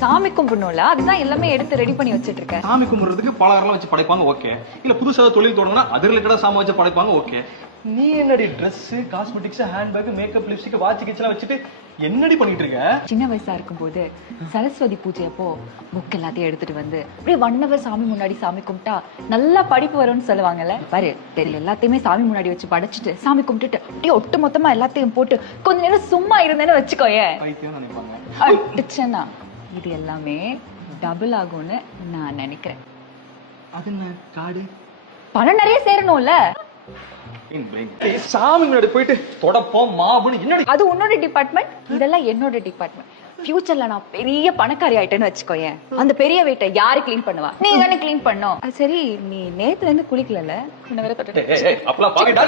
சாமி கும்பிடணும்ல, அதுதான் எல்லாமே எடுத்து ரெடி பண்ணி வச்சிட்டு இருக்கேன். சாமி கும்பிடுறதுக்கு பலகாரம் வச்சு படைப்பாங்க, ஓகே. இல்ல புதுசா தொழில் தொடங்கினா அது ரிலேட்டடா சாமி வச்சு படைப்பாங்க, ஓகே. நீ என்னடி dress, cosmetics, handbag, makeup, lipstick, watch கிச்சலாம் வச்சுட்டு என்னடி பண்ணிட்டு இருக்க? சின்ன வயசா இருக்கும்போது சரஸ்வதி பூஜை அப்போ புக் எல்லாத்தையும் எடுத்துட்டு வந்து அப்படியே 1 hour சாமி முன்னாடி சாமி கும்பிட்டா நல்லா படிப்பு வரும்னு சொல்லுவாங்கல்ல. பாரு, தெரியல எல்லாத்தையுமே சாமி முன்னாடி வச்சு படைச்சிட்டு சாமி கும்பிட்டுட்டு அப்படியே ஒட்டு மொத்தமா எல்லாத்தையும் போட்டு கொஞ்ச நேரம் சும்மா இருந்தேன்னு வச்சுக்கோயே, பைத்தியம் நினைப்பாங்க. அடிச்சேன்னா இது எல்லாமே டபுள் ஆகும்னு நான் நினைக்கிறேன். அது என்ன காடு? பணம் நிறைய சேரணும்ல. சாமி முன்னாடி போயிட்டு தொடப்போம் மாவுன்னு என்னடி? அது உன்னோட டிபார்ட்மெண்ட், இதெல்லாம் என்னோட டிபார்ட்மெண்ட். ஃபியூச்சர்ல நான் பெரிய பணக்காரி ஆயிட்டேன்னு வச்சுக்கோயேன், அந்த பெரிய வீட்டை யாரு கிளீன் பண்ணுவா? நீ தானே கிளீன் பண்ணும். சரி, நீ நேத்துல இருந்து குளிக்கல, உன்ன வேற தொட்டு அப்பலாம் பாக்கெட்